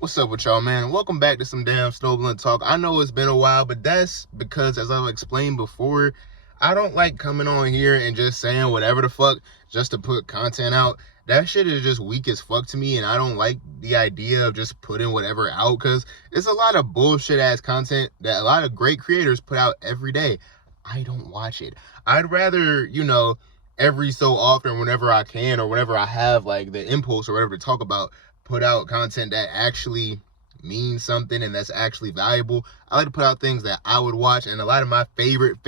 What's up with y'all, man? Welcome back to some damn Snowblunt Talk. I know it's been a while, but that's because, as I've explained before, I don't like coming on here and just saying whatever the fuck just to put content out. That shit is just weak as fuck to me, and I don't like the idea of just putting whatever out, because it's a lot of bullshit-ass content that a lot of great creators put out every day. I don't watch it. I'd rather, every so often, whenever I can, or whenever I have, like, the impulse or whatever to talk about, put out content that actually means something and that's actually valuable. I like to put out things that I would watch, and a lot of my favorite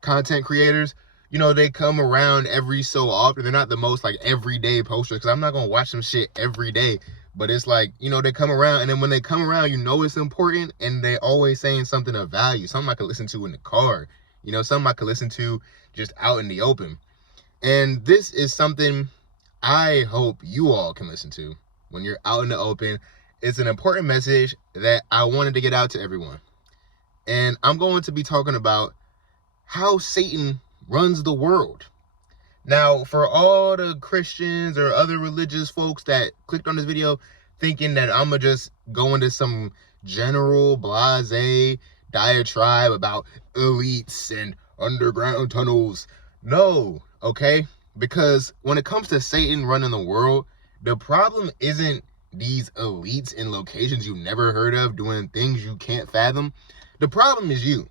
content creators, they come around every so often. They're not the most like everyday posters, because I'm not gonna watch some shit every day, but it's like, they come around, and then when they come around, it's important, and they always saying something of value, something I could listen to in the car, something I could listen to just out in the open. And this is something I hope you all can listen to when you're out in the open. It's an important message that I wanted to get out to everyone. And I'm going to be talking about how Satan runs the world. Now, for all the Christians or other religious folks that clicked on this video thinking that I'm going to just go into some general blase diatribe about elites and underground tunnels, no, okay? Because when it comes to Satan running the world, the problem isn't these elites in locations you've never heard of doing things you can't fathom. The problem is you.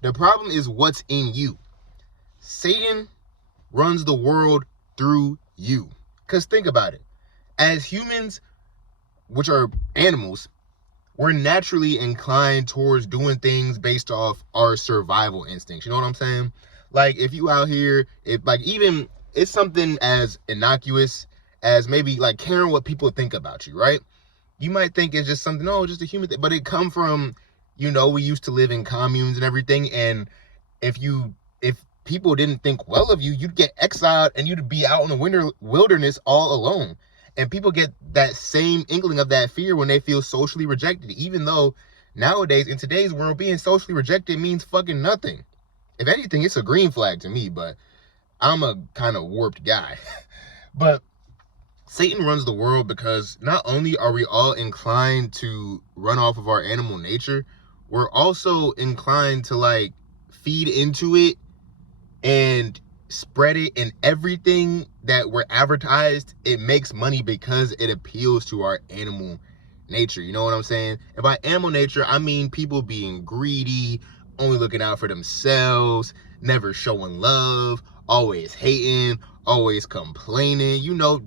The problem is what's in you. Satan runs the world through you. Because think about it. As humans, which are animals, we're naturally inclined towards doing things based off our survival instincts. You know what I'm saying? Like, if you out here, even it's something as innocuous as maybe like caring what people think about you, right? You might think it's just something, just a human thing, but it come from, we used to live in communes and everything, and if people didn't think well of you, you'd get exiled and you'd be out in the wilderness all alone. And people get that same inkling of that fear when they feel socially rejected, even though nowadays, in today's world, being socially rejected means fucking nothing. If anything, it's a green flag to me, but I'm a kind of warped guy. But Satan runs the world because not only are we all inclined to run off of our animal nature, we're also inclined to feed into it and spread it in everything that we're advertised. It makes money because it appeals to our animal nature. You know what I'm saying? And by animal nature, I mean people being greedy, only looking out for themselves, never showing love, always hating, always complaining.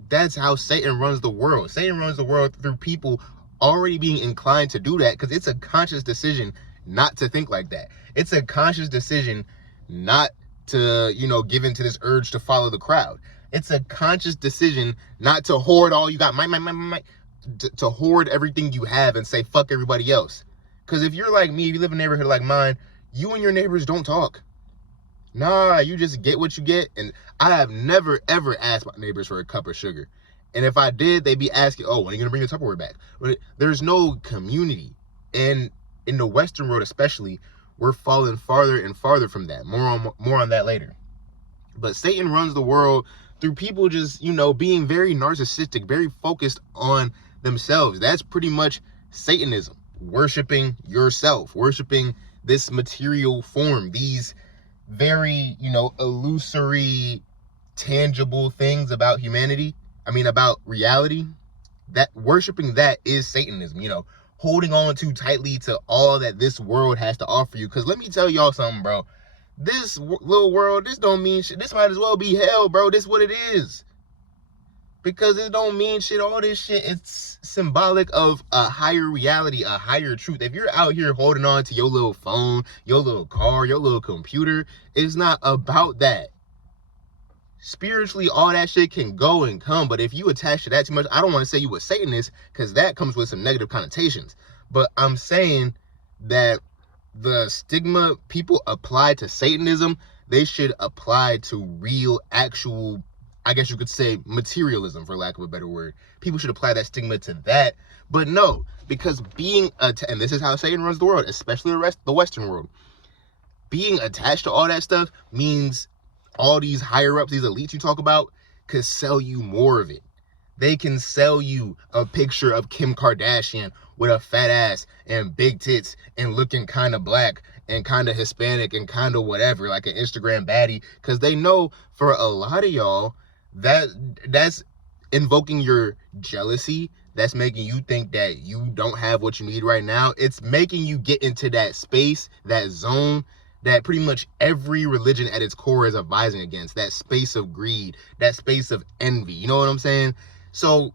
That's how Satan runs the world. Satan runs the world through people already being inclined to do that, because it's a conscious decision not to think like that. It's a conscious decision not to, give into this urge to follow the crowd. It's a conscious decision not to hoard all you got, to hoard everything you have and say, fuck everybody else. Because if you're like me, if you live in a neighborhood like mine, you and your neighbors don't talk. Nah, you just get what you get. And I have never, ever asked my neighbors for a cup of sugar. And if I did, they'd be asking, when are you going to bring the Tupperware back? But there's no community. And in the Western world especially, we're falling farther and farther from that. More on that later. But Satan runs the world through people just, being very narcissistic, very focused on themselves. That's pretty much Satanism. Worshiping yourself, worshiping this material form, these very, illusory, tangible things about humanity. About reality. That worshiping that is Satanism, holding on too tightly to all that this world has to offer you. Because let me tell y'all something, bro. This little world, this don't mean shit. This might as well be hell, bro. This what it is. Because it don't mean shit. All this shit, it's symbolic of a higher reality, a higher truth. If you're out here holding on to your little phone, your little car, your little computer, it's not about that. Spiritually, all that shit can go and come, but if you attach to that too much, I don't want to say you a Satanist, because that comes with some negative connotations. But I'm saying that the stigma people apply to Satanism, they should apply to real, actual, I guess you could say, materialism, for lack of a better word. People should apply that stigma to that. But no, because and this is how Satan runs the world, especially the Western world. Being attached to all that stuff means all these higher ups, these elites you talk about, could sell you more of it. They can sell you a picture of Kim Kardashian with a fat ass and big tits and looking kind of black and kind of Hispanic and kind of whatever, like an Instagram baddie, because they know for a lot of y'all that's invoking your jealousy. That's making you think that you don't have what you need right now. It's making you get into that space, that zone that pretty much every religion at its core is advising against, that space of greed, that space of envy. You know what I'm saying? So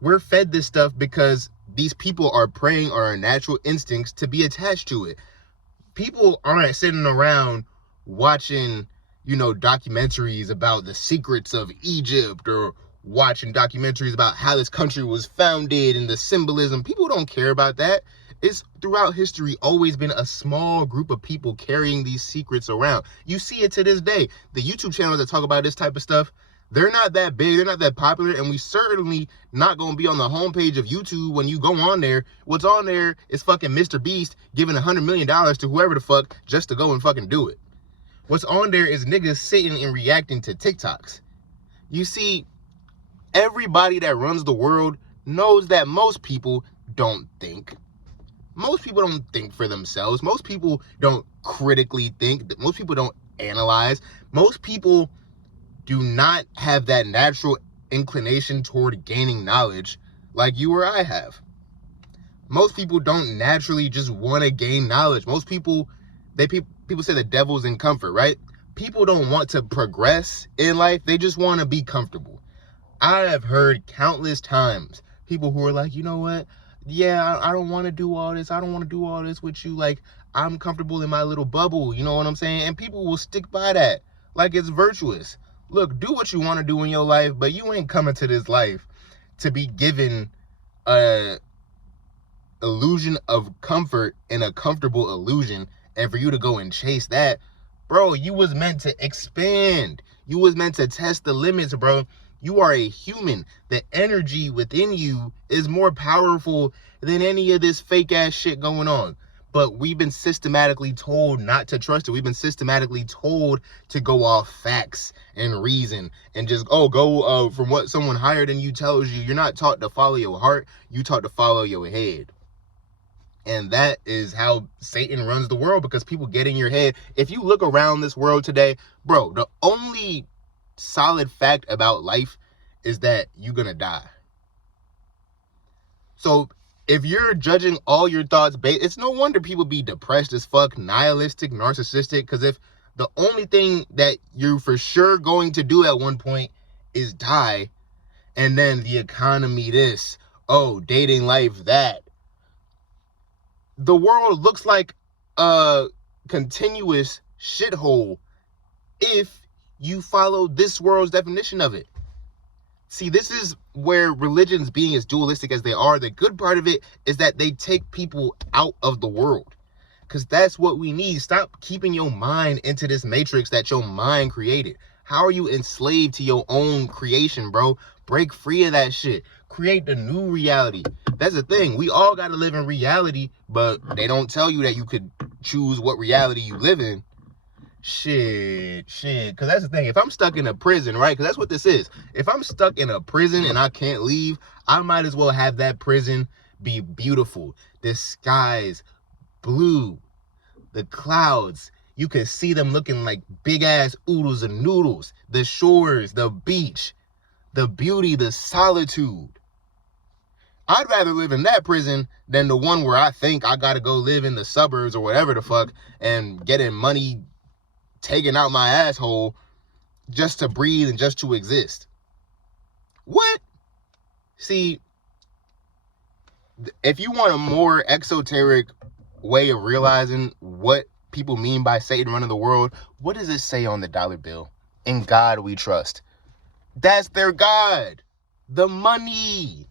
we're fed this stuff because these people are preying on our natural instincts to be attached to it. People aren't sitting around watching, documentaries about the secrets of Egypt, or watching documentaries about how this country was founded and the symbolism. People don't care about that. It's throughout history always been a small group of people carrying these secrets around. You see it to this day. The YouTube channels that talk about this type of stuff, they're not that big, they're not that popular, and we certainly not going to be on the homepage of YouTube when you go on there. What's on there is fucking Mr. Beast giving $100 million to whoever the fuck just to go and fucking do it. What's on there is niggas sitting and reacting to TikToks. You see, everybody that runs the world knows that most people don't think. Most people don't think for themselves. Most people don't critically think. Most people don't analyze. Most people do not have that natural inclination toward gaining knowledge like you or I have. Most people don't naturally just want to gain knowledge. Most people, people say the devil's in comfort, right? People don't want to progress in life. They just want to be comfortable. I have heard countless times people who are like, you know what? Yeah, I don't want to do all this. I don't want to do all this with you. Like, I'm comfortable in my little bubble. You know what I'm saying? And people will stick by that like it's virtuous. Look, do what you want to do in your life, but you ain't coming to this life to be given a illusion of comfort and a comfortable illusion, and for you to go and chase that. Bro, you was meant to expand. You was meant to test the limits, bro. You are a human. The energy within you is more powerful than any of this fake ass shit going on. But we've been systematically told not to trust it. We've been systematically told to go off facts and reason and just, go from what someone higher than you tells you. You're not taught to follow your heart. You taught to follow your head. And that is how Satan runs the world, because people get in your head. If you look around this world today, bro, the only solid fact about life is that you're gonna die. So if you're judging all your thoughts it's no wonder people be depressed as fuck, nihilistic, narcissistic, because if the only thing that you're for sure going to do at one point is die, and then the economy this, dating life that, the world looks like a continuous shithole if you follow this world's definition of it. See, this is where religions, being as dualistic as they are, the good part of it is that they take people out of the world, because that's what we need. Stop keeping your mind into this matrix that your mind created. How are you enslaved to your own creation, bro? Break free of that shit. Create the new reality. That's the thing. We all got to live in reality, but they don't tell you that you could choose what reality you live in. Shit. Because that's the thing. If I'm stuck in a prison, right? Because that's what this is. If I'm stuck in a prison and I can't leave, I might as well have that prison be beautiful. The skies blue. The clouds, you can see them looking like big ass oodles and noodles. The shores, the beach, the beauty, the solitude. I'd rather live in that prison than the one where I think I gotta go live in the suburbs or whatever the fuck and getting money taken out my asshole just to breathe and just to exist. What? See, if you want a more exoteric way of realizing what people mean by Satan running the world, what does it say on the dollar bill? In God we trust. That's their God. The money.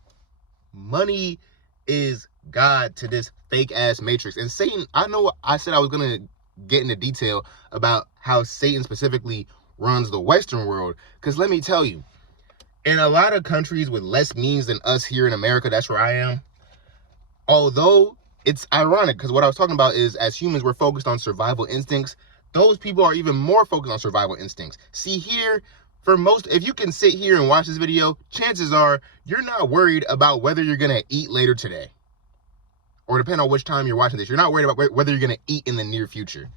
Money is God to this fake ass matrix. And Satan, I know I said I was going to get into detail about how Satan specifically runs the Western world, because let me tell you, in a lot of countries with less means than us here in America, that's where I am, although it's ironic, because what I was talking about is, as humans, we're focused on survival instincts. Those people are even more focused on survival instincts. See, here, For most, if you can sit here and watch this video, chances are you're not worried about whether you're going to eat later today. Or depending on which time you're watching this, you're not worried about whether you're going to eat in the near future.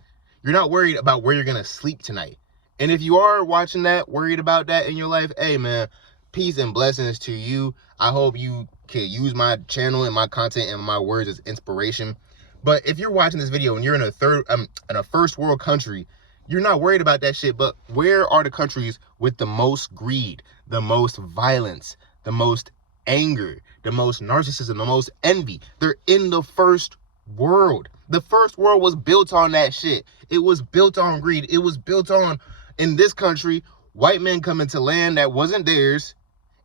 You're not worried about where you're going to sleep tonight. And if you are watching that, worried about that in your life, hey man, peace and blessings to you. I hope you can use my channel and my content and my words as inspiration. But if you're watching this video and you're in a first world country, you're not worried about that shit. But where are the countries with the most greed, the most violence, the most anger, the most narcissism, the most envy? They're in the first world. The first world was built on that shit. It was built on greed. It was built on, in this country, white men coming to land that wasn't theirs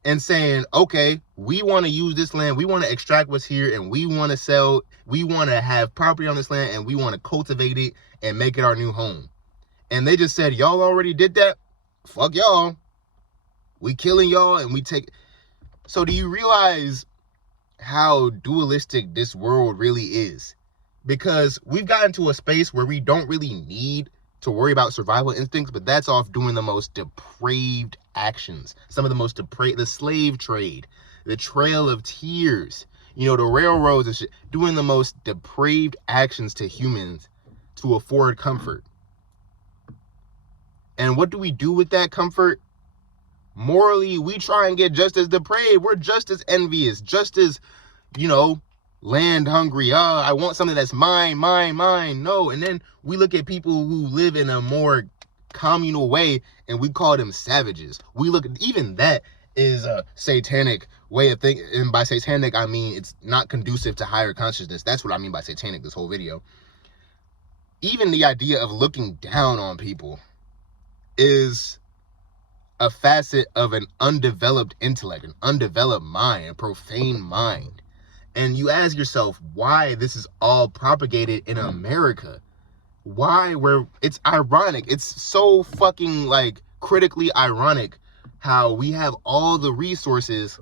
and saying, okay, we want to use this land, we want to extract what's here, and we want to sell, we want to have property on this land, and we want to cultivate it and make it our new home. And they just said, y'all already did that? Fuck y'all. We killing y'all and we take... So do you realize how dualistic this world really is? Because we've gotten to a space where we don't really need to worry about survival instincts, but that's off doing the most depraved actions. Some of the most depraved, the slave trade, the Trail of Tears, you know, the railroads and shit, doing the most depraved actions to humans to afford comfort. And what do we do with that comfort? Morally, we try and get just as depraved. We're just as envious, just as, you know, land hungry. I want something that's mine, mine, mine. No. And then we look at people who live in a more communal way and we call them savages. We look, even that is a satanic way of thinking. And by satanic, I mean it's not conducive to higher consciousness. That's what I mean by satanic, this whole video. Even the idea of looking down on people is a facet of an undeveloped intellect, an undeveloped mind, a profane mind. And you ask yourself why this is all propagated in America. Why? Where it's ironic. It's so fucking like critically ironic how we have all the resources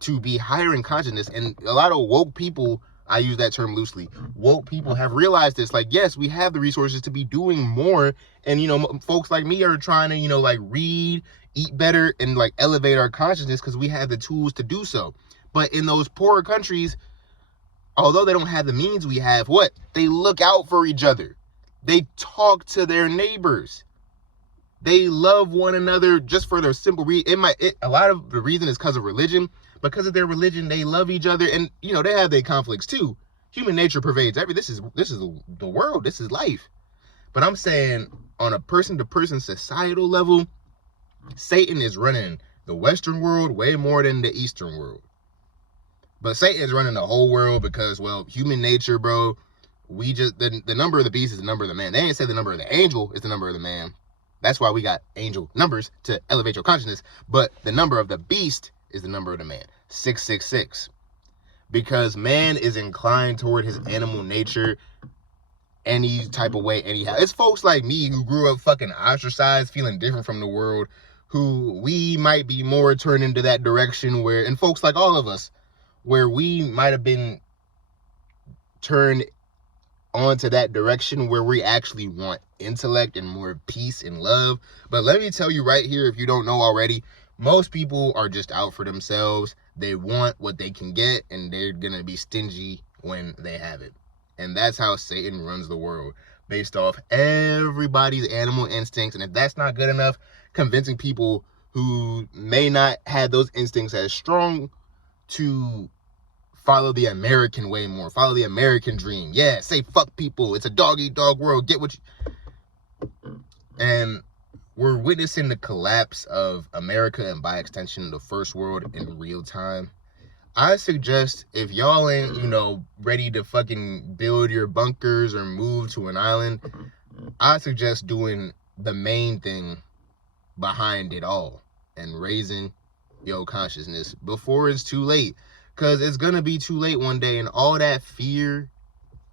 to be higher in consciousness. And a lot of woke people, I use that term loosely, woke people have realized this. Like, yes, we have the resources to be doing more. And, you know, folks like me are trying to, you know, like read, eat better, and like elevate our consciousness because we have the tools to do so. But in those poorer countries, although they don't have the means we have, what? They look out for each other. They talk to their neighbors. They love one another just for their simple reason. A lot of the reason is because of religion. Because of their religion, they love each other. And, you know, they have their conflicts too. Human nature pervades this is the world. This is life. But I'm saying on a person-to-person societal level, Satan is running the Western world way more than the Eastern world. But Satan is running the whole world because, well, human nature, bro, we just, the number of the beast is the number of the man. They ain't said the number of the angel is the number of the man. That's why we got angel numbers to elevate your consciousness. But the number of the beast is the number of the man, 666. Because man is inclined toward his animal nature any type of way, anyhow. It's folks like me who grew up fucking ostracized, feeling different from the world, who we might be more turned into that direction where, and folks like all of us, where we might have been turned onto that direction where we actually want intellect and more peace and love. But let me tell you right here, if you don't know already, most people are just out for themselves. They want what they can get, and they're gonna be stingy when they have it. And that's how Satan runs the world, based off everybody's animal instincts. And if that's not good enough, convincing people who may not have those instincts as strong to follow the American way more, follow the American dream. Yeah, say fuck people. It's a dog-eat-dog world. Get what you... And we're witnessing the collapse of America and by extension the first world in real time. I suggest if y'all ain't, you know, ready to fucking build your bunkers or move to an island, I suggest doing the main thing behind it all and raising your consciousness before it's too late. Because it's going to be too late one day, and all that fear,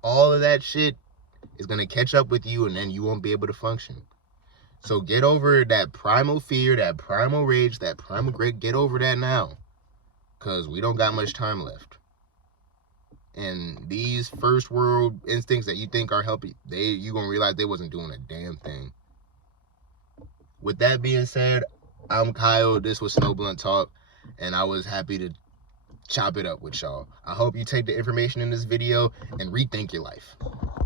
all of that shit is going to catch up with you, and then you won't be able to function. So get over that primal fear, that primal rage, that primal grit. Get over that now, because we don't got much time left. And these first world instincts that you think are helping, you're going to realize they wasn't doing a damn thing. With that being said, I'm Kyle. This was Snow Blunt Talk, and I was happy to chop it up with y'all. I hope you take the information in this video and rethink your life.